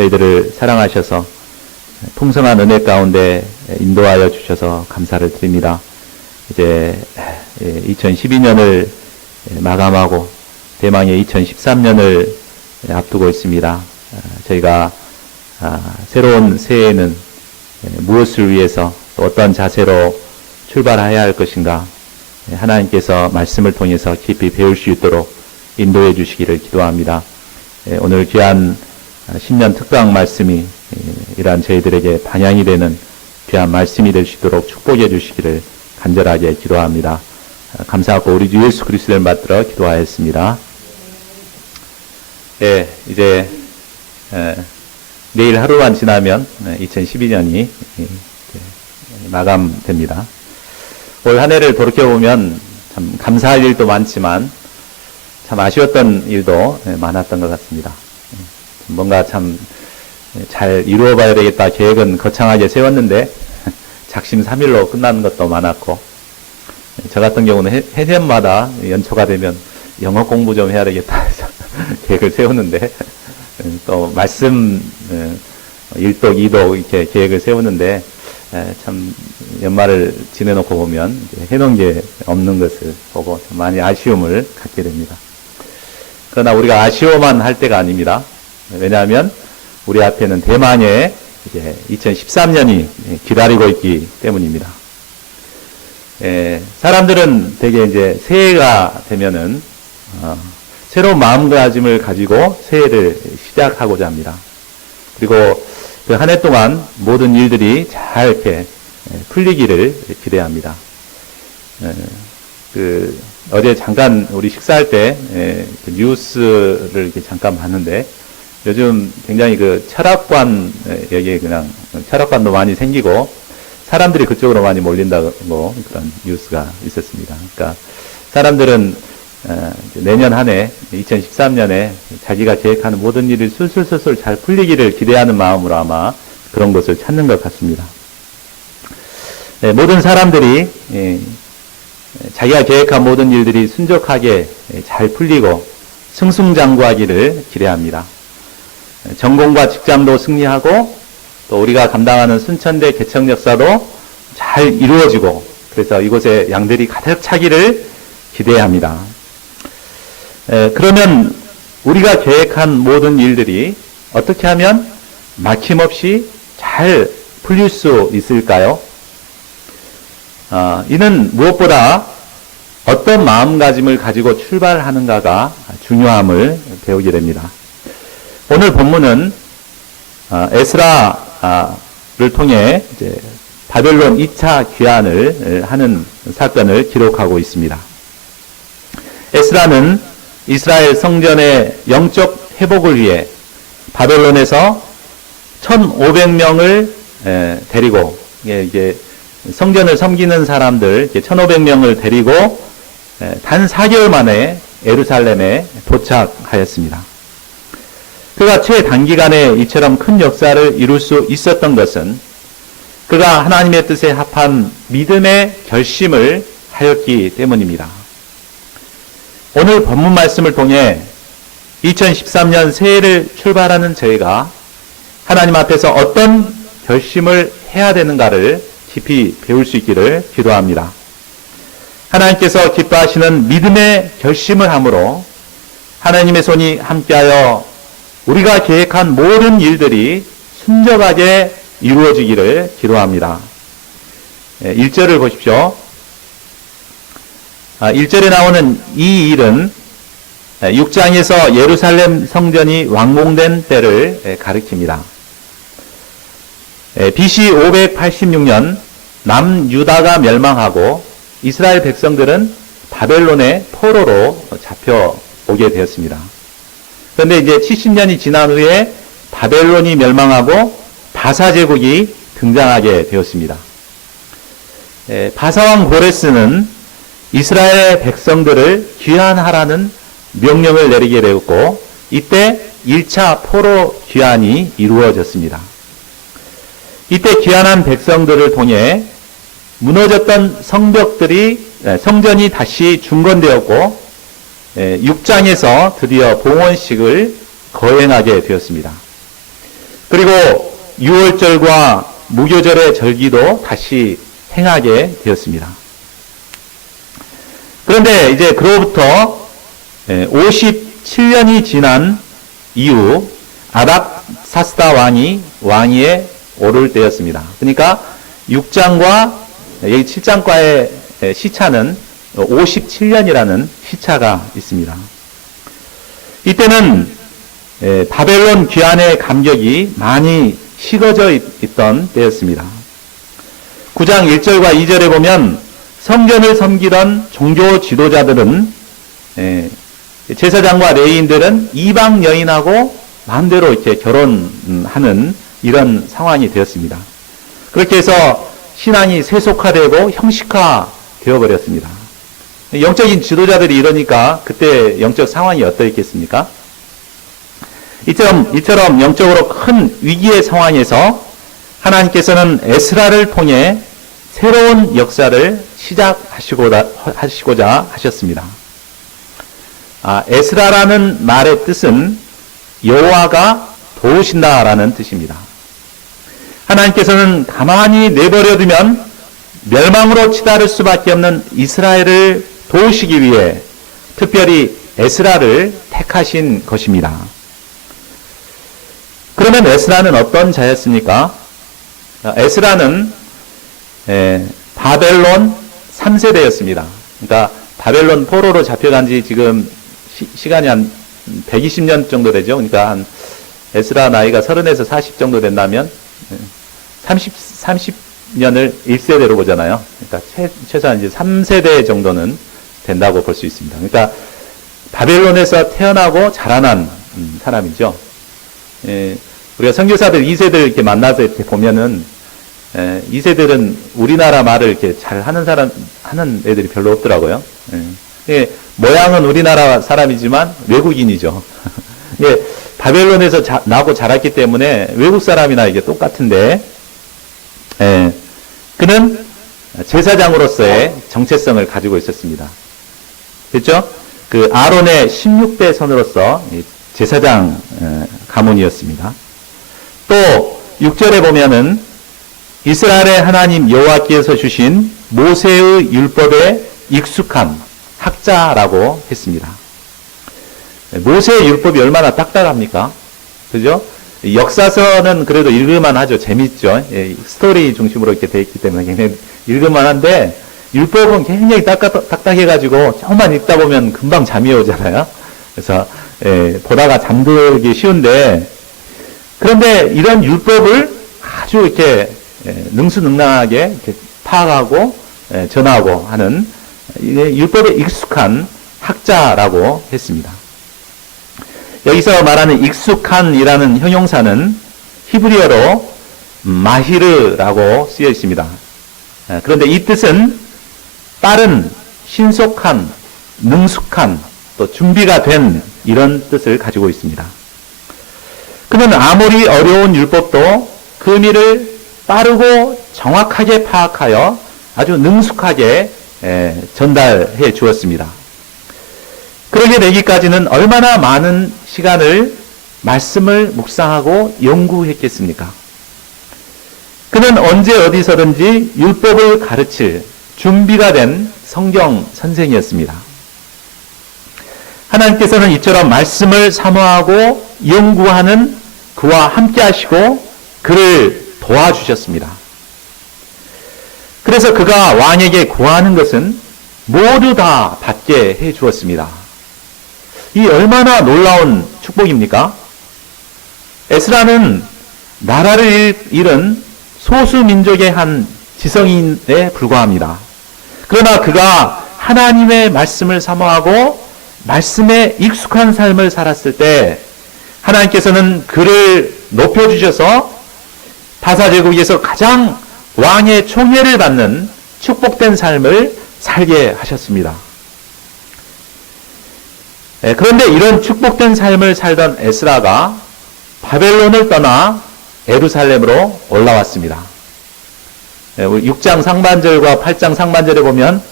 저희들을 사랑하셔서 풍성한 은혜 가운데 인도하여 주셔서 감사를 드립니다. 이제 2012년을 마감하고 대망의 2013년을 앞두고 있습니다. 저희가 새로운 새해에는 무엇을 위해서 또 어떤 자세로 출발해야 할 것인가 하나님께서 말씀을 통해서 깊이 배울 수 있도록 인도해 주시기를 기도합니다. 오늘 귀한 신년 특강 말씀이 이러한 저희들에게 방향이 되는 귀한 말씀이 될 수 있도록 축복해 주시기를 간절하게 기도합니다. 감사하고 우리 주 예수 그리스도를 받들어 기도하였습니다. 이제 내일 하루만 지나면 2012년이 마감됩니다. 올 한 해를 돌이켜보면 참 감사할 일도 많지만 참 아쉬웠던 일도 많았던 것 같습니다. 뭔가 참 잘 이루어봐야 되겠다 계획은 거창하게 세웠는데 작심삼일로 끝나는 것도 많았고, 저 같은 경우는 해년마다 연초가 되면 영어 공부 좀 해야 되겠다 해서 계획을 세우는데 또 말씀 1독 2독 이렇게 계획을 세우는데 참 연말을 지내놓고 보면 해놓은 게 없는 것을 보고 참 많이 아쉬움을 갖게 됩니다. 그러나 우리가 아쉬워만 할 때가 아닙니다. 왜냐하면 우리 앞에는 대망의 이제 2013년이 기다리고 있기 때문입니다. 사람들은 대개 이제 새해가 되면은 새로운 마음가짐을 가지고 새해를 시작하고자 합니다. 그리고 그 한 해 동안 모든 일들이 잘 이렇게 풀리기를 기대합니다. 어제 잠깐 우리 식사할 때 뉴스를 이렇게 잠깐 봤는데, 요즘 굉장히 철학관, 여기에 그냥 철학관도 많이 생기고 사람들이 그쪽으로 많이 몰린다고 그런 뉴스가 있었습니다. 그러니까 사람들은 내년 한 해 2013년에 자기가 계획하는 모든 일이 술술술술 잘 풀리기를 기대하는 마음으로 아마 그런 것을 찾는 것 같습니다. 모든 사람들이 자기가 계획한 모든 일들이 순적하게 잘 풀리고 승승장구하기를 기대합니다. 전공과 직장도 승리하고 또 우리가 감당하는 순천대 개척 역사도 잘 이루어지고, 그래서 이곳에 양들이 가득 차기를 기대합니다. 그러면 우리가 계획한 모든 일들이 어떻게 하면 막힘없이 잘 풀릴 수 있을까요? 이는 무엇보다 어떤 마음가짐을 가지고 출발하는가가 중요함을 배우게 됩니다. 오늘 본문은 에스라를 통해 이제 바벨론 2차 귀환을 하는 사건을 기록하고 있습니다. 에스라는 이스라엘 성전의 영적 회복을 위해 바벨론에서 1,500명을 데리고, 이게 성전을 섬기는 사람들 1,500명을 데리고 단 4개월 만에 예루살렘에 도착하였습니다. 그가 최단기간에 이처럼 큰 역사를 이룰 수 있었던 것은 그가 하나님의 뜻에 합한 믿음의 결심을 하였기 때문입니다. 오늘 본문 말씀을 통해 2013년 새해를 출발하는 저희가 하나님 앞에서 어떤 결심을 해야 되는가를 깊이 배울 수 있기를 기도합니다. 하나님께서 기뻐하시는 믿음의 결심을 함으로 하나님의 손이 함께하여 우리가 계획한 모든 일들이 순적하게 이루어지기를 기도합니다. 1절을 보십시오. 1절에 나오는 이 일은 6장에서 예루살렘 성전이 완공된 때를 가리킵니다. BC 586년 남유다가 멸망하고 이스라엘 백성들은 바벨론의 포로로 잡혀오게 되었습니다. 그런데 이제 70년이 지난 후에 바벨론이 멸망하고 바사 제국이 등장하게 되었습니다. 바사왕 고레스는 이스라엘 백성들을 귀환하라는 명령을 내리게 되었고, 이때 1차 포로 귀환이 이루어졌습니다. 이때 귀환한 백성들을 통해 무너졌던 성전이 다시 중건되었고 6장에서 드디어 봉헌식을 거행하게 되었습니다. 그리고 유월절과 무교절의 절기도 다시 행하게 되었습니다. 그런데 이제 그로부터 57년이 지난 이후 아닥사스다 왕이 왕위에 오를 때였습니다. 그러니까 6장과 여기 7장과의 시차는 57년이라는 시차가 있습니다. 이때는 바벨론 귀환의 감격이 많이 식어져 있던 때였습니다. 9장 1절과 2절에 보면 성전을 섬기던 종교 지도자들은 제사장과 레위인들은 이방 여인하고 마음대로 이렇게 결혼하는 이런 상황이 되었습니다. 그렇게 해서 신앙이 세속화되고 형식화되어 버렸습니다. 영적인 지도자들이 이러니까 그때 영적 상황이 어떠했겠습니까? 이처럼 영적으로 큰 위기의 상황에서 하나님께서는 에스라를 통해 새로운 역사를 시작하시고자 하셨습니다. 에스라라는 말의 뜻은 여호와가 도우신다라는 뜻입니다. 하나님께서는 가만히 내버려두면 멸망으로 치달을 수밖에 없는 이스라엘을 도우시기 위해 특별히 에스라를 택하신 것입니다. 그러면 에스라는 어떤 자였습니까? 에스라는 바벨론 3세대였습니다. 그러니까 바벨론 포로로 잡혀간 지 지금 시간이 한 120년 정도 되죠. 그러니까 한 에스라 나이가 30에서 40 정도 된다면 30년을 1세대로 보잖아요. 그러니까 최소한 이제 3세대 정도는 된다고 볼 수 있습니다. 그러니까 바벨론에서 태어나고 자라난 사람이죠. 우리가 선교사들 2세들 이렇게 만나서 이렇게 보면은 2세들은 우리나라 말을 이렇게 잘 하는 애들이 별로 없더라고요. 모양은 우리나라 사람이지만 외국인이죠. 바벨론에서 나고 자랐기 때문에 외국 사람이나 이게 똑같은데, 그는 제사장으로서의 정체성을 가지고 있었습니다. 됐죠? 그 아론의 16대 선으로서 제사장 가문이었습니다. 또 6절에 보면은 이스라엘의 하나님 여호와께서 주신 모세의 율법에 익숙한 학자라고 했습니다. 모세의 율법이 얼마나 딱딱합니까? 그죠? 역사서는 그래도 읽을만 하죠. 재밌죠. 스토리 중심으로 이렇게 되어 있기 때문에 굉장히 읽을만 한데, 율법은 굉장히 딱딱해가지고 조금만 읽다 보면 금방 잠이 오잖아요. 그래서 보다가 잠들기 쉬운데, 그런데 이런 율법을 아주 이렇게 능수능란하게 이렇게 파악하고 전하고 하는 율법에 익숙한 학자라고 했습니다. 여기서 말하는 익숙한이라는 형용사는 히브리어로 마히르라고 쓰여 있습니다. 그런데 이 뜻은 빠른, 신속한, 능숙한, 또 준비가 된 이런 뜻을 가지고 있습니다. 그는 아무리 어려운 율법도 그 의미를 빠르고 정확하게 파악하여 아주 능숙하게 전달해 주었습니다. 그러게 되기까지는 얼마나 많은 시간을 말씀을 묵상하고 연구했겠습니까? 그는 언제 어디서든지 율법을 가르칠 준비가 된 성경 선생이었습니다. 하나님께서는 이처럼 말씀을 사모하고 연구하는 그와 함께 하시고 그를 도와주셨습니다. 그래서 그가 왕에게 구하는 것은 모두 다 받게 해 주었습니다. 이 얼마나 놀라운 축복입니까? 에스라는 나라를 잃은 소수민족의 한 지성인에 불과합니다. 그러나 그가 하나님의 말씀을 사모하고 말씀에 익숙한 삶을 살았을 때 하나님께서는 그를 높여주셔서 바사제국에서 가장 왕의 총애를 받는 축복된 삶을 살게 하셨습니다. 그런데 이런 축복된 삶을 살던 에스라가 바벨론을 떠나 예루살렘으로 올라왔습니다. 6장 상반절과 8장 상반절에 보면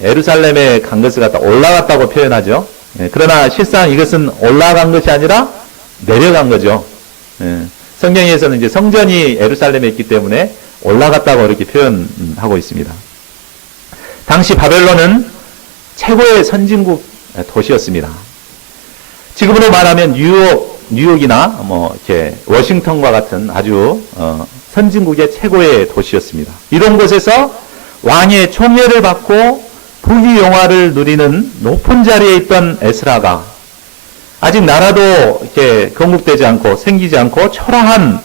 예루살렘에 간 것을 갖다 올라갔다고 표현하죠. 그러나 실상 이것은 올라간 것이 아니라 내려간 거죠. 성경에서는 이제 성전이 예루살렘에 있기 때문에 올라갔다고 이렇게 표현하고 있습니다. 당시 바벨론은 최고의 선진국 도시였습니다. 지금으로 말하면 뉴욕이나 이렇게 워싱턴과 같은 아주 선진국의 최고의 도시였습니다. 이런 곳에서 왕의 총애를 받고 부귀영화를 누리는 높은 자리에 있던 에스라가 아직 나라도 이렇게 건국되지 않고 생기지 않고 초라한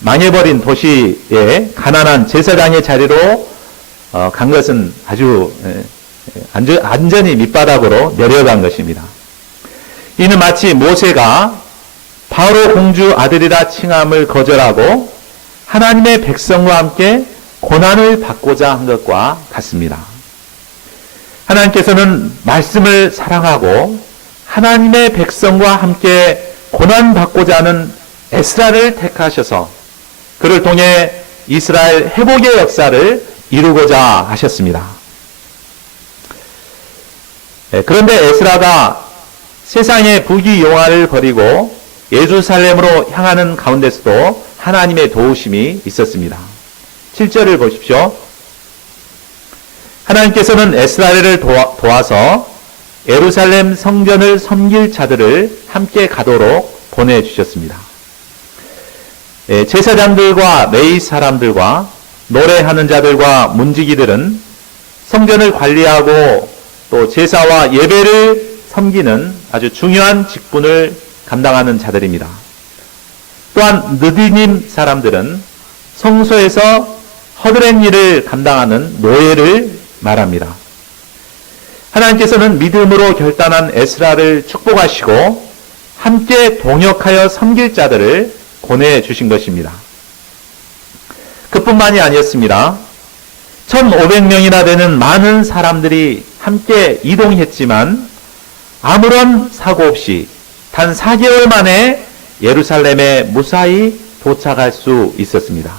망해버린 도시에 가난한 제사장의 자리로 간 것은 아주 안전히 밑바닥으로 내려간 것입니다. 이는 마치 모세가 바로 공주 아들이라 칭함을 거절하고 하나님의 백성과 함께 고난을 받고자 한 것과 같습니다. 하나님께서는 말씀을 사랑하고 하나님의 백성과 함께 고난받고자 하는 에스라를 택하셔서 그를 통해 이스라엘 회복의 역사를 이루고자 하셨습니다. 그런데 에스라가 세상의 부귀영화를 버리고 예루살렘으로 향하는 가운데서도 하나님의 도우심이 있었습니다. 7절을 보십시오. 하나님께서는 에스라를 도와서 예루살렘 성전을 섬길 자들을 함께 가도록 보내주셨습니다. 제사장들과 레위 사람들과 노래하는 자들과 문지기들은 성전을 관리하고 또 제사와 예배를 섬기는 아주 중요한 직분을 감당하는 자들입니다. 또한 느디님 사람들은 성소에서 허드렛 일을 감당하는 노예를 말합니다. 하나님께서는 믿음으로 결단한 에스라를 축복하시고 함께 동역하여 섬길 자들을 보내주신 것입니다. 그뿐만이 아니었습니다. 1,500명이나 되는 많은 사람들이 함께 이동했지만 아무런 사고 없이 단 4개월 만에 예루살렘에 무사히 도착할 수 있었습니다.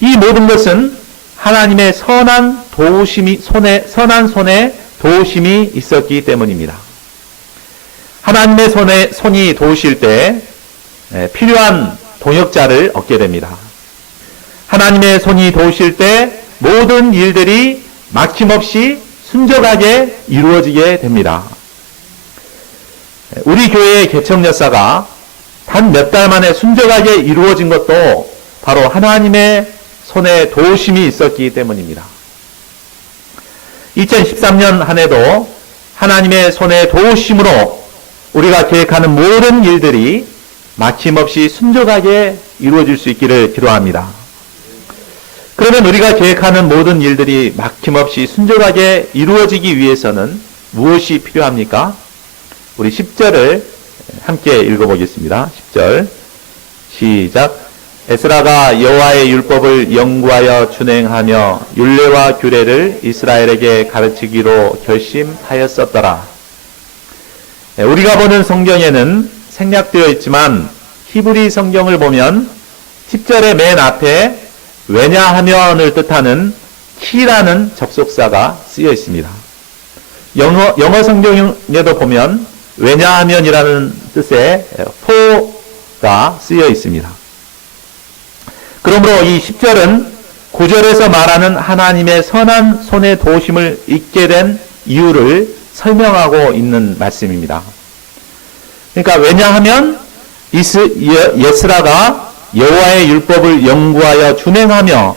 이 모든 것은 하나님의 선한 손에 도우심이 있었기 때문입니다. 하나님의 손이 도우실 때 필요한 동역자를 얻게 됩니다. 하나님의 손이 도우실 때 모든 일들이 막힘없이 순적하게 이루어지게 됩니다. 우리 교회의 개척 역사가 단 몇 달 만에 순적하게 이루어진 것도 바로 하나님의 손에 도우심이 있었기 때문입니다. 2013년 한 해도 하나님의 손에 도우심으로 우리가 계획하는 모든 일들이 막힘없이 순적하게 이루어질 수 있기를 기도합니다. 그러면 우리가 계획하는 모든 일들이 막힘없이 순적하게 이루어지기 위해서는 무엇이 필요합니까? 우리 10절을 함께 읽어보겠습니다. 10절 시작. 에스라가 여호와의 율법을 연구하여 준행하며 율례와 규례를 이스라엘에게 가르치기로 결심하였었더라. 우리가 보는 성경에는 생략되어 있지만 히브리 성경을 보면 10절의 맨 앞에 왜냐하면을 뜻하는 키라는 접속사가 쓰여 있습니다. 영어 성경에도 보면 왜냐하면이라는 뜻의 for가 쓰여 있습니다. 그러므로 이 10절은 9절에서 말하는 하나님의 선한 손의 도우심을 잊게 된 이유를 설명하고 있는 말씀입니다. 그러니까 왜냐하면 에스라가 여호와의 율법을 연구하여 준행하며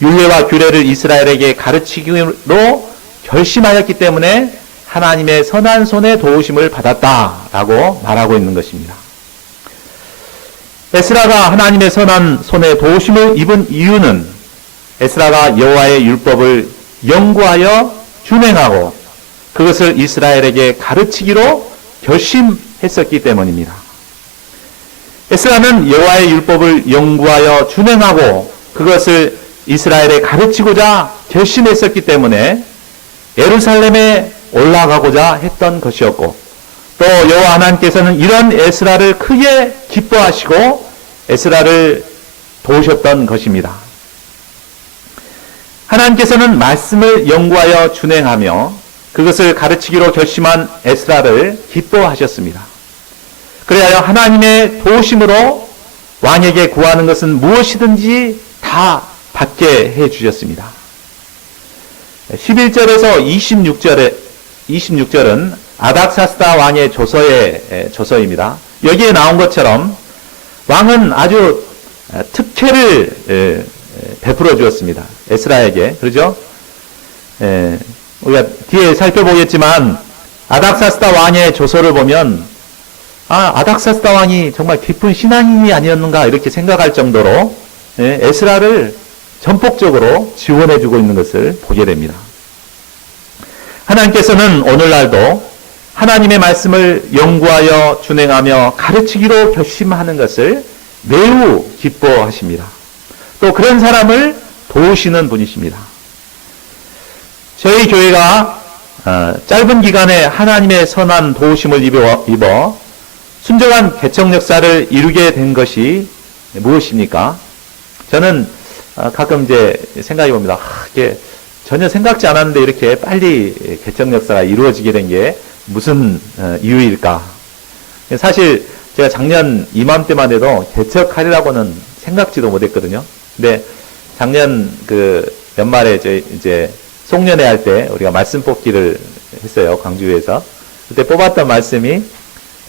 율례와 규례를 이스라엘에게 가르치기로 결심하였기 때문에 하나님의 선한 손의 도우심을 받았다라고 말하고 있는 것입니다. 에스라가 하나님의 선한 손의 도우심을 입은 이유는 에스라가 여호와의 율법을 연구하여 준행하고 그것을 이스라엘에게 가르치기로 결심했었기 때문입니다. 에스라는 여호와의 율법을 연구하여 준행하고 그것을 이스라엘에 가르치고자 결심했었기 때문에 예루살렘에 올라가고자 했던 것이었고 또 여호와 하나님께서는 이런 에스라를 크게 기뻐하시고 에스라를 도우셨던 것입니다. 하나님께서는 말씀을 연구하여 준행하며 그것을 가르치기로 결심한 에스라를 기뻐하셨습니다. 그래야 하나님의 도우심으로 왕에게 구하는 것은 무엇이든지 다 받게 해 주셨습니다. 11절에서 26절은 아닥사스다 왕의 조서입니다. 여기에 나온 것처럼 왕은 아주 특혜를 베풀어 주었습니다. 에스라에게. 그러죠? 우리가 뒤에 살펴보겠지만 아닥사스다 왕의 조서를 보면 아닥사스다 왕이 정말 깊은 신앙인이 아니었는가 이렇게 생각할 정도로 에스라를 전폭적으로 지원해 주고 있는 것을 보게 됩니다. 하나님께서는 오늘날도 하나님의 말씀을 연구하여 준행하며 가르치기로 결심하는 것을 매우 기뻐하십니다. 또 그런 사람을 도우시는 분이십니다. 저희 교회가 짧은 기간에 하나님의 선한 도우심을 입어 순정한 개척 역사를 이루게 된 것이 무엇입니까? 저는 가끔 이제 생각해 봅니다. 이게 전혀 생각지 않았는데 이렇게 빨리 개척 역사가 이루어지게 된 게 무슨 이유일까? 사실 제가 작년 이맘때만 해도 개척하리라고는 생각지도 못했거든요. 근데 작년 그 연말에 이제 송년회 할 때 우리가 말씀 뽑기를 했어요. 광주에서. 그때 뽑았던 말씀이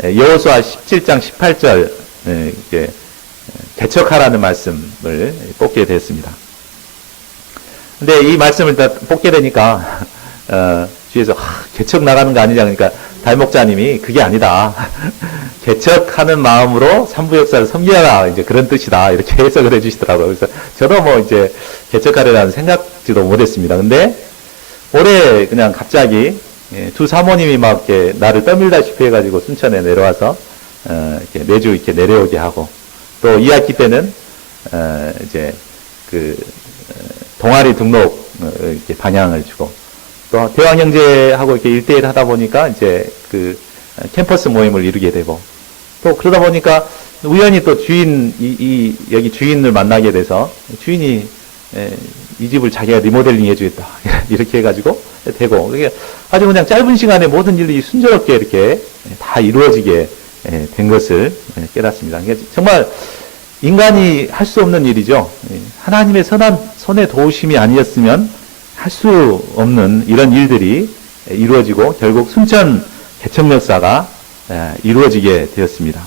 여호수아 17장 18절 이렇게 개척하라는 말씀을 뽑게 됐습니다. 근데 이 말씀을 다 뽑게 되니까 뒤에서 개척 나가는 거 아니냐 그러니까 달목자님이 그게 아니다. 개척하는 마음으로 삼부 역사를 섬기라 이제 그런 뜻이다 이렇게 해석을 해주시더라고요. 그래서 저도 뭐 이제 개척하려는 생각지도 못했습니다. 근데 올해 그냥 갑자기 두 사모님이 막 이렇게 나를 떠밀다시피 해가지고 순천에 내려와서 이렇게 매주 이렇게 내려오게 하고 또 2학기 때는 이제 그 동아리 등록 이렇게 반향을 주고 또 대왕 형제하고 이렇게 1대1 하다 보니까 이제 그 캠퍼스 모임을 이루게 되고 또 그러다 보니까 우연히 또 여기 주인을 만나게 돼서 주인이 이 집을 자기가 리모델링 해주겠다 이렇게 해가지고 되고 그게 아주 그냥 짧은 시간에 모든 일이 순조롭게 이렇게 다 이루어지게 된 것을 깨닫습니다. 정말 인간이 할 수 없는 일이죠. 하나님의 선한 손의 도우심이 아니었으면 할 수 없는 이런 일들이 이루어지고 결국 순천 개척 역사가 이루어지게 되었습니다.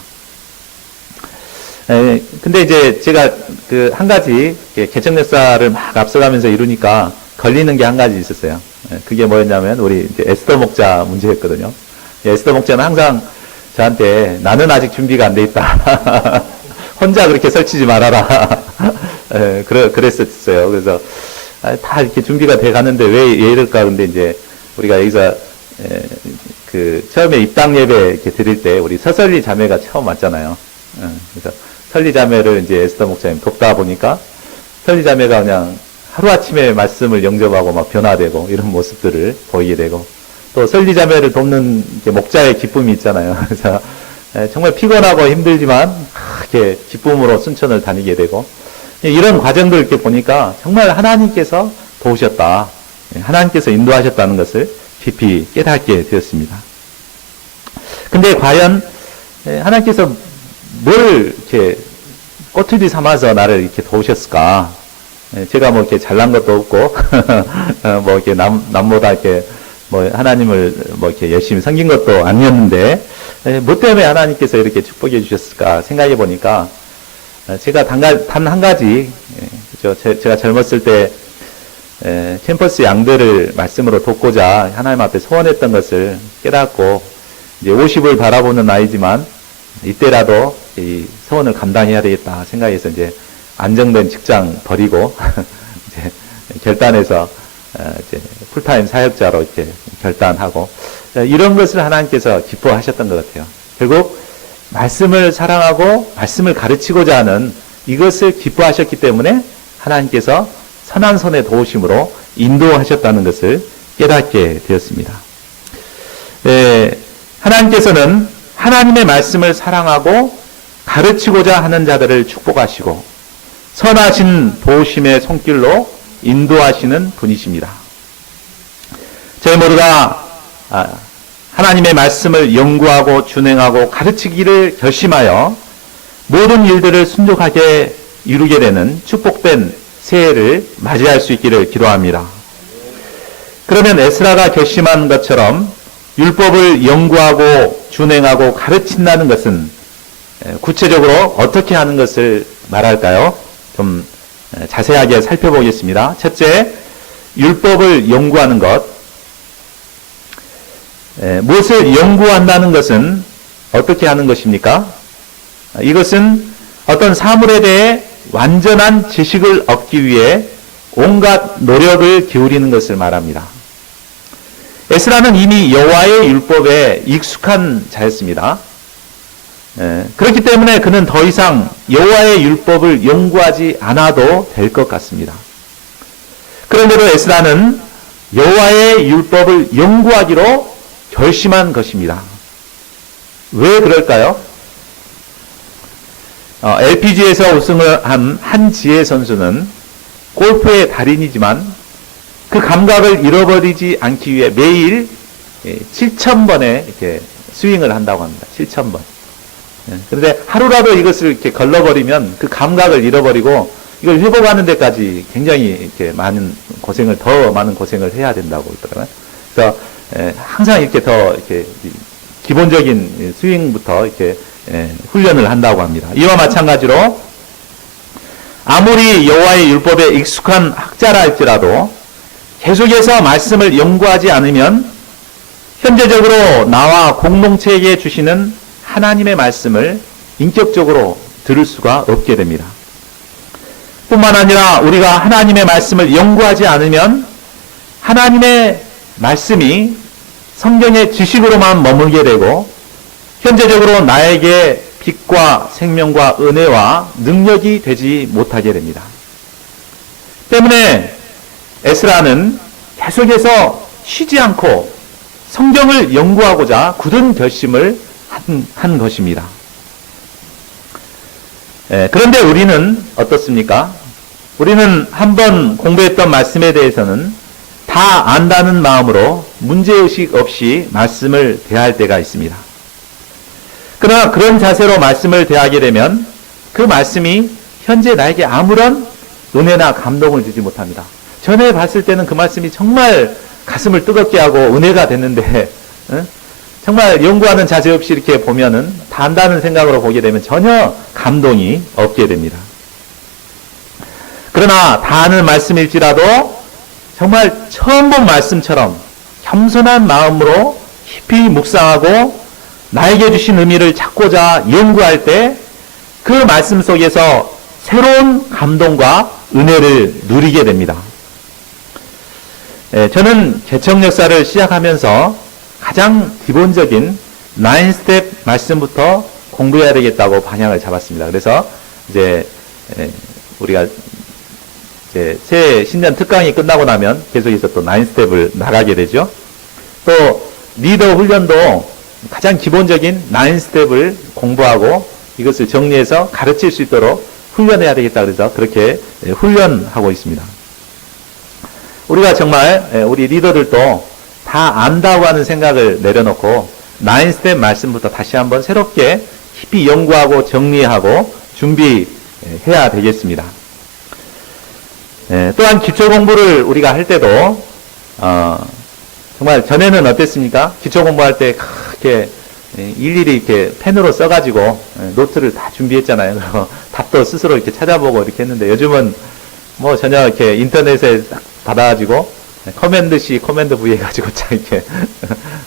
근데 이제 제가 그 한 가지 개척 역사를 막 앞서가면서 이루니까 걸리는 게 한 가지 있었어요. 그게 뭐였냐면 우리 이제 에스더 목자 문제였거든요. 에스더 목자는 항상 저한테 나는 아직 준비가 안 돼 있다. 혼자 그렇게 설치지 말아라. 그랬었어요. 그래서 다 이렇게 준비가 돼 가는데 왜 이럴까? 근데 이제 우리가 여기서 그 처음에 입당 예배 이렇게 드릴 때 우리 서설리 자매가 처음 왔잖아요. 그래서 설리 자매를 이제 에스더 목사님 돕다 보니까 설리 자매가 그냥 하루아침에 말씀을 영접하고 막 변화되고 이런 모습들을 보이게 되고 또 설리 자매를 돕는 목자의 기쁨이 있잖아요. 그래서 정말 피곤하고 힘들지만 이렇게 기쁨으로 순천을 다니게 되고 이런 과정들 이렇게 보니까 정말 하나님께서 도우셨다. 하나님께서 인도하셨다는 것을 깊이 깨닫게 되었습니다. 근데 과연 하나님께서 뭘 이렇게 꼬투리 삼아서 나를 이렇게 도우셨을까? 제가 뭐 이렇게 잘난 것도 없고, 뭐 이렇게 남보다 이렇게 뭐 하나님을 뭐 이렇게 열심히 섬긴 것도 아니었는데, 뭐 때문에 하나님께서 이렇게 축복해 주셨을까 생각해 보니까, 제가 단 한 가지, 제가 젊었을 때, 캠퍼스 양들을 말씀으로 돕고자 하나님 앞에 소원했던 것을 깨닫고, 이제 50을 바라보는 나이지만, 이때라도 이 소원을 감당해야 되겠다 생각해서 이제 안정된 직장 버리고 이제 결단해서 이제 풀타임 사역자로 이렇게 결단하고 이런 것을 하나님께서 기뻐하셨던 것 같아요. 결국 말씀을 사랑하고 말씀을 가르치고자 하는 이것을 기뻐하셨기 때문에 하나님께서 선한 손의 도우심으로 인도하셨다는 것을 깨닫게 되었습니다. 하나님께서는 하나님의 말씀을 사랑하고 가르치고자 하는 자들을 축복하시고 선하신 도우심의 손길로 인도하시는 분이십니다. 저희 모두가 하나님의 말씀을 연구하고 준행하고 가르치기를 결심하여 모든 일들을 순종하게 이루게 되는 축복된 새해를 맞이할 수 있기를 기도합니다. 그러면 에스라가 결심한 것처럼 율법을 연구하고 준행하고 가르친다는 것은 구체적으로 어떻게 하는 것을 말할까요? 좀 자세하게 살펴보겠습니다. 첫째, 율법을 연구하는 것. 무엇을 연구한다는 것은 어떻게 하는 것입니까? 이것은 어떤 사물에 대해 완전한 지식을 얻기 위해 온갖 노력을 기울이는 것을 말합니다. 에스라는 이미 여호와의 율법에 익숙한 자였습니다. 그렇기 때문에 그는 더 이상 여호와의 율법을 연구하지 않아도 될 것 같습니다. 그런데도 에스라는 여호와의 율법을 연구하기로 결심한 것입니다. 왜 그럴까요? LPGA에서 우승을 한 한지혜 선수는 골프의 달인이지만 그 감각을 잃어버리지 않기 위해 매일 7,000번의 이렇게 스윙을 한다고 합니다. 7,000번. 그런데 하루라도 이것을 이렇게 걸러버리면 그 감각을 잃어버리고 이걸 회복하는 데까지 굉장히 이렇게 더 많은 고생을 해야 된다고 그러더라고요. 그래서 항상 이렇게 더 이렇게 기본적인 스윙부터 이렇게 훈련을 한다고 합니다. 이와 마찬가지로 아무리 여호와의 율법에 익숙한 학자라 할지라도 계속해서 말씀을 연구하지 않으면 현재적으로 나와 공동체에게 주시는 하나님의 말씀을 인격적으로 들을 수가 없게 됩니다. 뿐만 아니라 우리가 하나님의 말씀을 연구하지 않으면 하나님의 말씀이 성경의 지식으로만 머물게 되고 현재적으로 나에게 빛과 생명과 은혜와 능력이 되지 못하게 됩니다. 때문에 에스라는 계속해서 쉬지 않고 성경을 연구하고자 굳은 결심을 한 것입니다. 그런데 우리는 어떻습니까? 우리는 한번 공부했던 말씀에 대해서는 다 안다는 마음으로 문제의식 없이 말씀을 대할 때가 있습니다. 그러나 그런 자세로 말씀을 대하게 되면 그 말씀이 현재 나에게 아무런 은혜나 감동을 주지 못합니다. 전에 봤을 때는 그 말씀이 정말 가슴을 뜨겁게 하고 은혜가 됐는데 정말 연구하는 자세 없이 이렇게 보면은 다 안다는 생각으로 보게 되면 전혀 감동이 없게 됩니다. 그러나 다 아는 말씀일지라도 정말 처음 본 말씀처럼 겸손한 마음으로 깊이 묵상하고 나에게 주신 의미를 찾고자 연구할 때 그 말씀 속에서 새로운 감동과 은혜를 누리게 됩니다. 저는 개척 역사를 시작하면서 가장 기본적인 9스텝 말씀부터 공부해야 되겠다고 방향을 잡았습니다. 그래서 이제 우리가 이제 새 신년 특강이 끝나고 나면 계속해서 또 9스텝을 나가게 되죠. 또 리더 훈련도 가장 기본적인 9스텝을 공부하고 이것을 정리해서 가르칠 수 있도록 훈련해야 되겠다 그래서 그렇게 훈련하고 있습니다. 우리가 정말 우리 리더들도 다 안다고 하는 생각을 내려놓고 9스텝 말씀부터 다시 한번 새롭게 깊이 연구하고 정리하고 준비해야 되겠습니다. 또한 기초 공부를 우리가 할 때도 정말 전에는 어땠습니까? 기초 공부할 때 그렇게 일일이 이렇게 펜으로 써가지고 노트를 다 준비했잖아요. 그리고 답도 스스로 이렇게 찾아보고 이렇게 했는데 요즘은 뭐 전혀 이렇게 인터넷에 받아가지고 커맨드 C, 커맨드 V 해가지고 참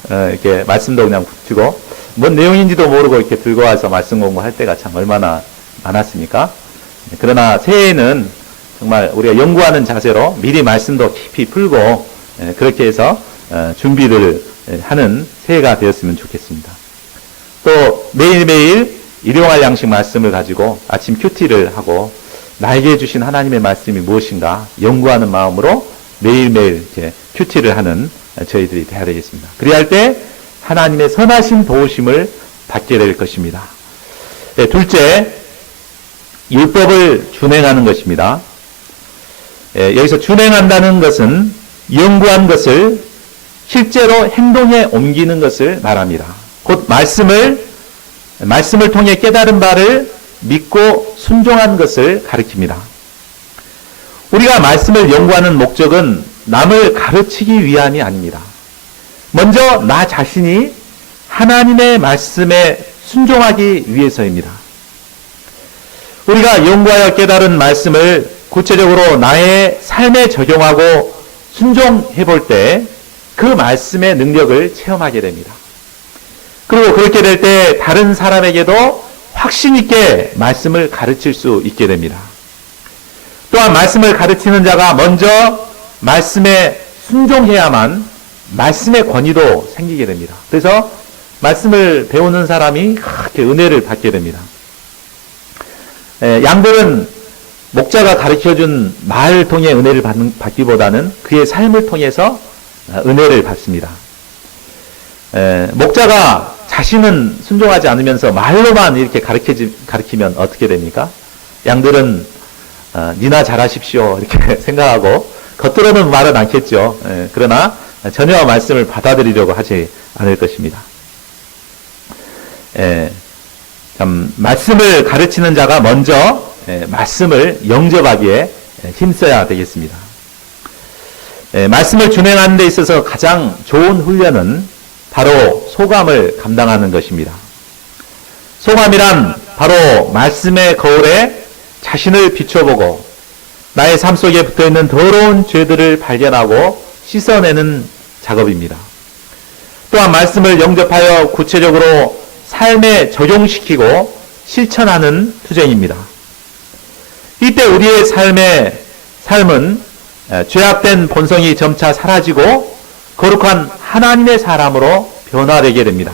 이렇게 말씀도 그냥 붙이고 뭔 내용인지도 모르고 이렇게 들고 와서 말씀 공부할 때가 참 얼마나 많았습니까? 그러나 새해에는 정말 우리가 연구하는 자세로 미리 말씀도 깊이 풀고 그렇게 해서 준비를 하는 새해가 되었으면 좋겠습니다. 또 매일매일 일용할 양식 말씀을 가지고 아침 큐티를 하고 나에게 주신 하나님의 말씀이 무엇인가 연구하는 마음으로 매일매일 이렇게 큐티를 하는 저희들이 되어야 되겠습니다. 그리할 때 하나님의 선하신 도우심을 받게 될 것입니다. 둘째, 율법을 준행하는 것입니다. 여기서 준행한다는 것은 연구한 것을 실제로 행동에 옮기는 것을 말합니다. 곧 말씀을 통해 깨달은 바를 믿고 순종한 것을 가리킵니다. 우리가 말씀을 연구하는 목적은 남을 가르치기 위함이 아닙니다. 먼저 나 자신이 하나님의 말씀에 순종하기 위해서입니다. 우리가 연구하여 깨달은 말씀을 구체적으로 나의 삶에 적용하고 순종해 볼 때 그 말씀의 능력을 체험하게 됩니다. 그리고 그렇게 될 때 다른 사람에게도 확신 있게 말씀을 가르칠 수 있게 됩니다. 또한 말씀을 가르치는 자가 먼저 말씀에 순종해야만 말씀의 권위도 생기게 됩니다. 그래서 말씀을 배우는 사람이 그렇게 은혜를 받게 됩니다. 양들은 목자가 가르쳐준 말을 통해 은혜를 받기보다는 그의 삶을 통해서 은혜를 받습니다. 목자가 자신은 순종하지 않으면서 말로만 이렇게 가르치면 어떻게 됩니까? 양들은 니나 잘하십시오 이렇게 생각하고 겉으로는 말은 않겠죠. 그러나 전혀 말씀을 받아들이려고 하지 않을 것입니다. 참 말씀을 가르치는 자가 먼저 말씀을 영접하기에 힘써야 되겠습니다. 말씀을 준행하는 데 있어서 가장 좋은 훈련은 바로 소감을 감당하는 것입니다. 소감이란 바로 말씀의 거울에 자신을 비춰보고 나의 삶 속에 붙어있는 더러운 죄들을 발견하고 씻어내는 작업입니다. 또한 말씀을 영접하여 구체적으로 삶에 적용시키고 실천하는 투쟁입니다. 이때 우리의 삶은 죄악된 본성이 점차 사라지고 거룩한 하나님의 사람으로 변화되게 됩니다.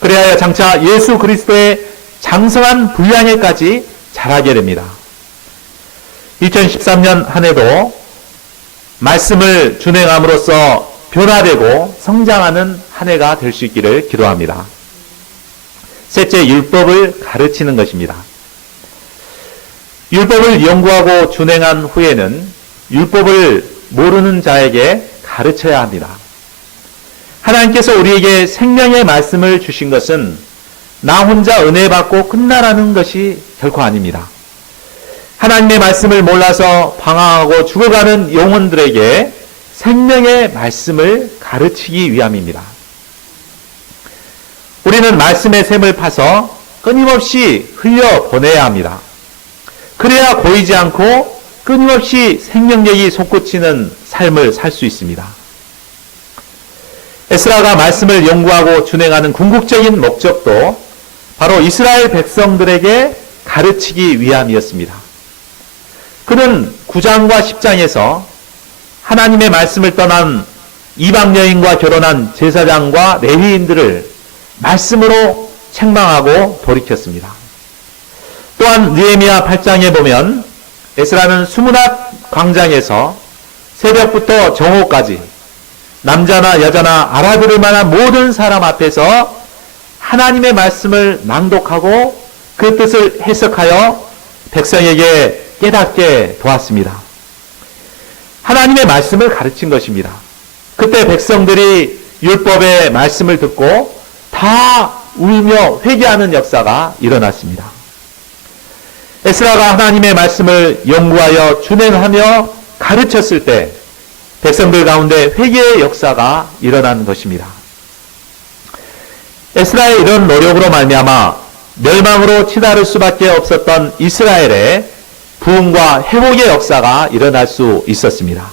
그래야 장차 예수 그리스도의 장성한 분량에까지 자라게 됩니다. 2013년 한 해도 말씀을 준행함으로써 변화되고 성장하는 한 해가 될 수 있기를 기도합니다. 셋째, 율법을 가르치는 것입니다. 율법을 연구하고 준행한 후에는 율법을 모르는 자에게 가르쳐야 합니다. 하나님께서 우리에게 생명의 말씀을 주신 것은 나 혼자 은혜 받고 끝나라는 것이 결코 아닙니다. 하나님의 말씀을 몰라서 방황하고 죽어가는 영혼들에게 생명의 말씀을 가르치기 위함입니다. 우리는 말씀의 샘을 파서 끊임없이 흘려보내야 합니다. 그래야 고이지 않고 끊임없이 생명력이 솟구치는 삶을 살 수 있습니다. 에스라가 말씀을 연구하고 준행하는 궁극적인 목적도 바로 이스라엘 백성들에게 가르치기 위함이었습니다. 그는 9장과 10장에서 하나님의 말씀을 떠난 이방 여인과 결혼한 제사장과 레위인들을 말씀으로 책망하고 돌이켰습니다. 또한 느헤미야 8장에 보면 에스라는 수문학 광장에서 새벽부터 정오까지 남자나 여자나 알아들을 만한 모든 사람 앞에서 하나님의 말씀을 낭독하고 그 뜻을 해석하여 백성에게 깨닫게 도왔습니다. 하나님의 말씀을 가르친 것입니다. 그때 백성들이 율법의 말씀을 듣고 다 울며 회개하는 역사가 일어났습니다. 에스라가 하나님의 말씀을 연구하여 준행하며 가르쳤을 때 백성들 가운데 회개의 역사가 일어난 것입니다. 에스라의 이런 노력으로 말미암아 멸망으로 치달을 수밖에 없었던 이스라엘의 부흥과 회복의 역사가 일어날 수 있었습니다.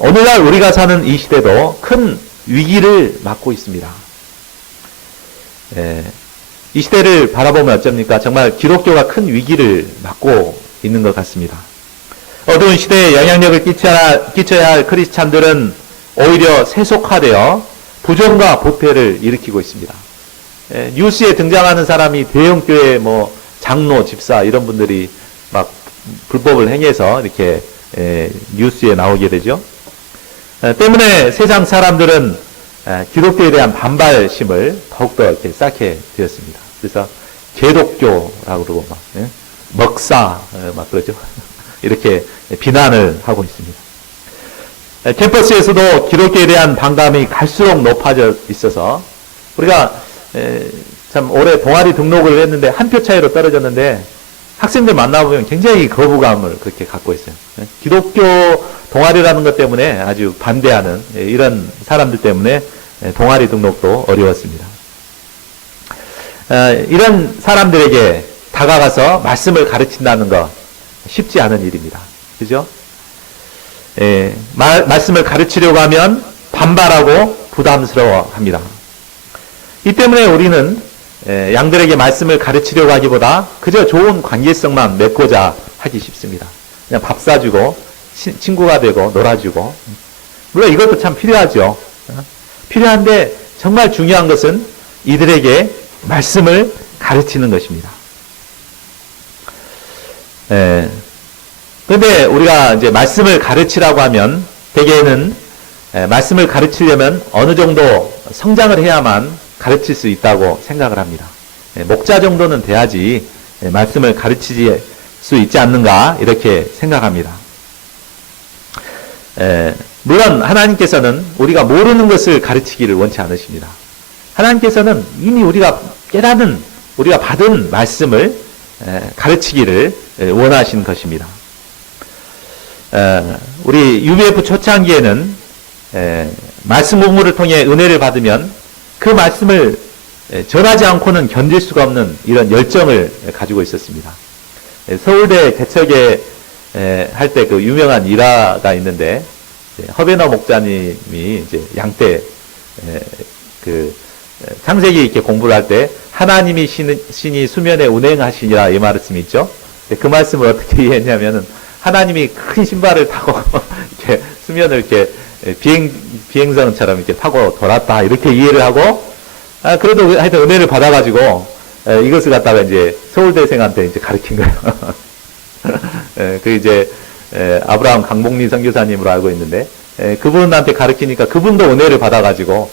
오늘날 우리가 사는 이 시대도 큰 위기를 맞고 있습니다. 이 시대를 바라보면 어쩝니까? 정말 기독교가 큰 위기를 맞고 있는 것 같습니다. 어두운 시대에 영향력을 끼쳐야 할 크리스찬들은 오히려 세속화되어 부정과 부패를 일으키고 있습니다. 뉴스에 등장하는 사람이 대형교회 장로, 집사 이런 분들이 막 불법을 행해서 이렇게 뉴스에 나오게 되죠. 때문에 세상 사람들은 기독교에 대한 반발심을 더욱더 이렇게 쌓게 되었습니다. 그래서 개독교라고 그러고 먹사 막 그러죠. 이렇게 비난을 하고 있습니다. 캠퍼스에서도 기독교에 대한 반감이 갈수록 높아져 있어서 우리가 참 올해 동아리 등록을 했는데 한 표 차이로 떨어졌는데 학생들 만나보면 굉장히 거부감을 그렇게 갖고 있어요. 기독교 동아리라는 것 때문에 아주 반대하는 이런 사람들 때문에 동아리 등록도 어려웠습니다. 이런 사람들에게 다가가서 말씀을 가르친다는 것 쉽지 않은 일입니다. 그죠? 말씀을 가르치려고 하면 반발하고 부담스러워 합니다. 이 때문에 우리는 양들에게 말씀을 가르치려고 하기보다 그저 좋은 관계성만 맺고자 하기 쉽습니다. 그냥 밥 사주고 친구가 되고 놀아주고, 물론 이것도 참 필요하죠. 필요한데 정말 중요한 것은 이들에게 말씀을 가르치는 것입니다. 그런데 우리가 이제 말씀을 가르치라고 하면 대개는 말씀을 가르치려면 어느 정도 성장을 해야만 가르칠 수 있다고 생각을 합니다. 목자 정도는 돼야지 말씀을 가르칠 수 있지 않는가 이렇게 생각합니다. 물론 하나님께서는 우리가 모르는 것을 가르치기를 원치 않으십니다. 하나님께서는 이미 우리가 깨닫는, 우리가 받은 말씀을 가르치기를 원하신 것입니다. 우리 UBF 초창기에는 말씀 공부를 통해 은혜를 받으면 그 말씀을 전하지 않고는 견딜 수가 없는 이런 열정을 가지고 있었습니다. 서울대 개척에 할 때 그 유명한 일화가 있는데, 허베너 목자님이 이제 양떼 그 창세기 이렇게 공부를 할 때 하나님이 신이 수면에 운행하시니라 이 말씀이 있죠. 그 말씀을 어떻게 이해했냐면은 하나님이 큰 신발을 타고 이렇게 수면을 이렇게 비행선처럼 이렇게 타고 돌았다 이렇게 이해를 하고, 그래도 하여튼 은혜를 받아가지고 이것을 갖다가 이제 서울대생한테 이제 가르친 거예요. 그 이제 아브라함 강복리 선교사님으로 알고 있는데, 그분한테 가르치니까 그분도 은혜를 받아가지고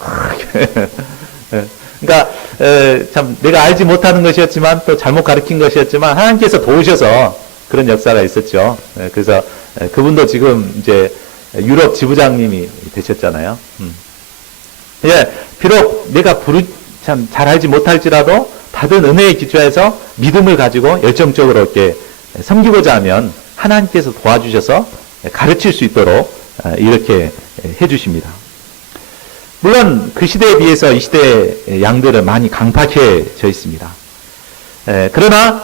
그러니까 참 내가 알지 못하는 것이었지만 또 잘못 가르친 것이었지만 하나님께서 도우셔서 그런 역사가 있었죠. 그래서 그분도 지금 이제 유럽 지부장님이 되셨잖아요. 예, 비록 내가 참 잘 알지 못할지라도 받은 은혜에 기초해서 믿음을 가지고 열정적으로 이렇게 섬기고자 하면 하나님께서 도와주셔서 가르칠 수 있도록 이렇게 해주십니다. 물론 그 시대에 비해서 이 시대의 양들은 많이 강팍해져 있습니다. 그러나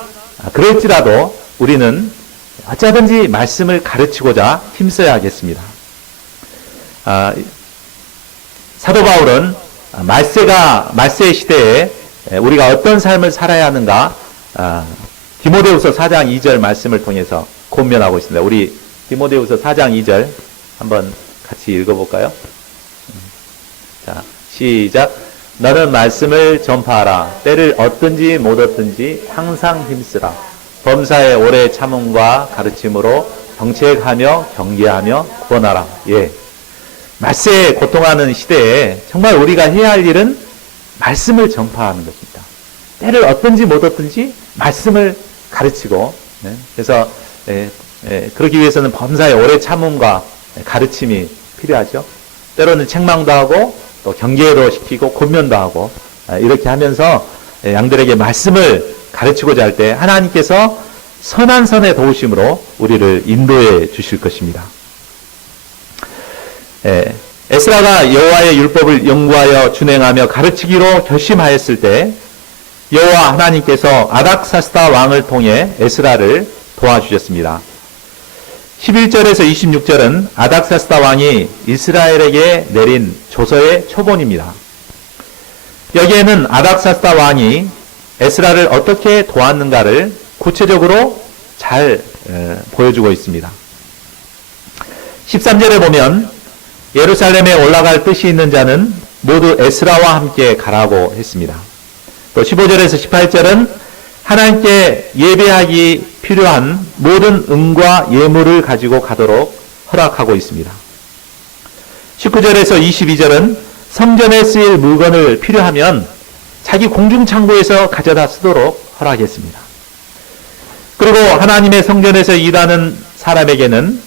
그럴지라도 우리는 어쩌든지 말씀을 가르치고자 힘써야 하겠습니다. 사도 바울은 말세 시대에 우리가 어떤 삶을 살아야 하는가 디모데후서 4장 2절 말씀을 통해서 권면하고 있습니다. 우리 디모데후서 4장 2절 한번 같이 읽어볼까요? 자, 시작. 너는 말씀을 전파하라. 때를 얻든지 못 얻든지 항상 힘쓰라. 범사에 오래 참음과 가르침으로 정책하며 경계하며 구원하라. 예. 말세에 고통하는 시대에 정말 우리가 해야 할 일은 말씀을 전파하는 것입니다. 때를 얻든지 못 얻든지 말씀을 가르치고, 그래서 그러기 위해서는 범사에 오래 참음과 가르침이 필요하죠. 때로는 책망도 하고 또 경계도 시키고 권면도 하고 이렇게 하면서 양들에게 말씀을 가르치고자 할 때 하나님께서 선한 선의 도우심으로 우리를 인도해 주실 것입니다. 에스라가 여호와의 율법을 연구하여 준행하며 가르치기로 결심하였을 때 여호와 하나님께서 아닥사스다 왕을 통해 에스라를 도와주셨습니다. 11절에서 26절은 아닥사스다 왕이 이스라엘에게 내린 조서의 초본입니다. 여기에는 아닥사스다 왕이 에스라를 어떻게 도왔는가를 구체적으로 잘 보여주고 있습니다. 13절에 보면 예루살렘에 올라갈 뜻이 있는 자는 모두 에스라와 함께 가라고 했습니다. 또 15절에서 18절은 하나님께 예배하기 필요한 모든 은과 예물을 가지고 가도록 허락하고 있습니다. 19절에서 22절은 성전에 쓰일 물건을 필요하면 자기 공중창고에서 가져다 쓰도록 허락했습니다. 그리고 하나님의 성전에서 일하는 사람에게는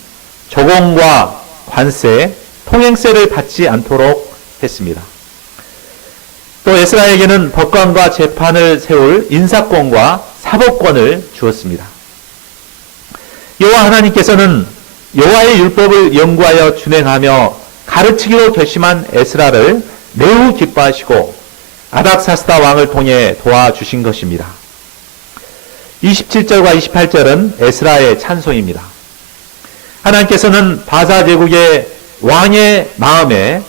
조공과 관세, 통행세를 받지 않도록 했습니다. 또 에스라에게는 법관과 재판을 세울 인사권과 사법권을 주었습니다. 여호와 하나님께서는 여호와의 율법을 연구하여 준행하며 가르치기로 결심한 에스라를 매우 기뻐하시고 아닥사스다 왕을 통해 도와주신 것입니다. 27절과 28절은 에스라의 찬송입니다. 하나님께서는 바사 제국의 왕의 마음에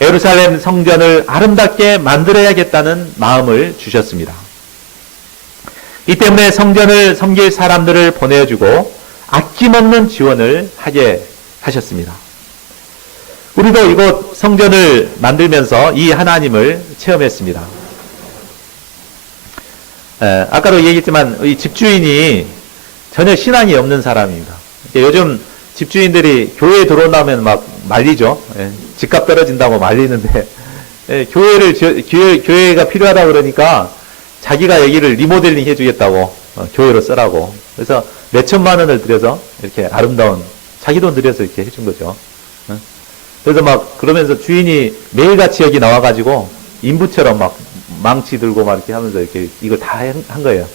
예루살렘 성전을 아름답게 만들어야겠다는 마음을 주셨습니다. 이 때문에 성전을 섬길 사람들을 보내주고 아낌없는 지원을 하게 하셨습니다. 우리도 이곳 성전을 만들면서 이 하나님을 체험했습니다. 아까도 얘기했지만 이 집주인이 전혀 신앙이 없는 사람입니다. 요즘 집주인들이 교회에 들어온다면 막 말리죠. 집값 떨어진다고 말리는데 교회가 필요하다고 그러니까 자기가 여기를 리모델링 해주겠다고 교회로 쓰라고. 그래서 몇천만 원을 들여서 이렇게 아름다운 자기 돈 들여서 이렇게 해준 거죠. 그래서 막 그러면서 주인이 매일같이 여기 나와가지고 인부처럼 막 망치 들고 막 이렇게 하면서 이렇게 이걸 다 한 거예요.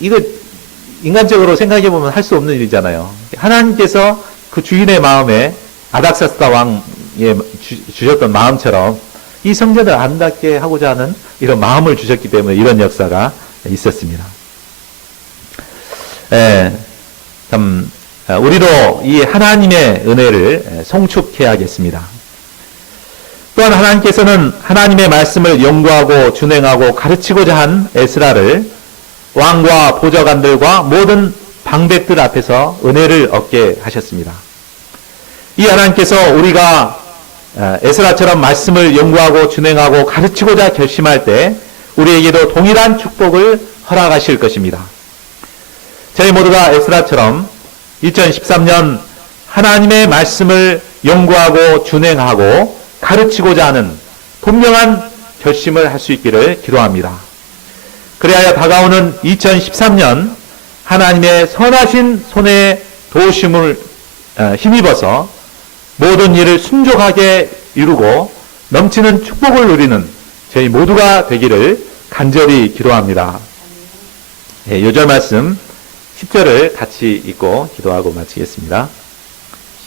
이거 인간적으로 생각해 보면 할 수 없는 일이잖아요. 하나님께서 그 주인의 마음에 아닥사스다 왕에 주셨던 마음처럼 이 성전을 아름답게 하고자 하는 이런 마음을 주셨기 때문에 이런 역사가 있었습니다. 참 우리도 이 하나님의 은혜를 송축해야겠습니다. 또한 하나님께서는 하나님의 말씀을 연구하고 준행하고 가르치고자 한 에스라를 왕과 보좌관들과 모든 방백들 앞에서 은혜를 얻게 하셨습니다. 이 하나님께서 우리가 에스라처럼 말씀을 연구하고 준행하고 가르치고자 결심할 때 우리에게도 동일한 축복을 허락하실 것입니다. 저희 모두가 에스라처럼 2013년 하나님의 말씀을 연구하고 준행하고 가르치고자 하는 분명한 결심을 할 수 있기를 기도합니다. 그리하여 다가오는 2013년 하나님의 선하신 손에 도우심을 힘입어서 모든 일을 순종하게 이루고 넘치는 축복을 누리는 저희 모두가 되기를 간절히 기도합니다. 요절 말씀 10절을 같이 읽고 기도하고 마치겠습니다.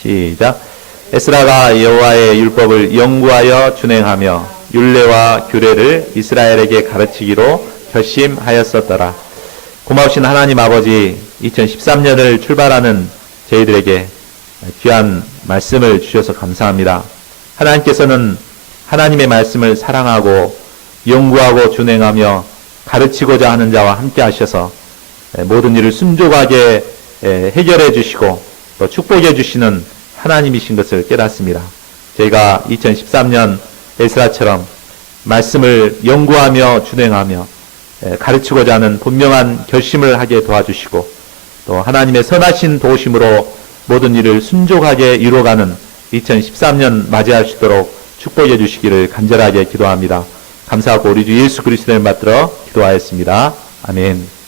시작. 에스라가 여호와의 율법을 연구하여 준행하며 율례와 규례를 이스라엘에게 가르치기로 결심하였었더라. 고마우신 하나님 아버지, 2013년을 출발하는 저희들에게 귀한 말씀을 주셔서 감사합니다. 하나님께서는 하나님의 말씀을 사랑하고 연구하고 준행하며 가르치고자 하는 자와 함께 하셔서 모든 일을 순종하게 해결해 주시고 또 축복해 주시는 하나님이신 것을 깨닫습니다. 저희가 2013년 에스라처럼 말씀을 연구하며 준행하며 가르치고자 하는 분명한 결심을 하게 도와주시고 또 하나님의 선하신 도우심으로 모든 일을 순종하게 이루어가는 2013년 맞이할 수 있도록 축복해 주시기를 간절하게 기도합니다. 감사하고 우리 주 예수 그리스도를 받들어 기도하였습니다. 아멘.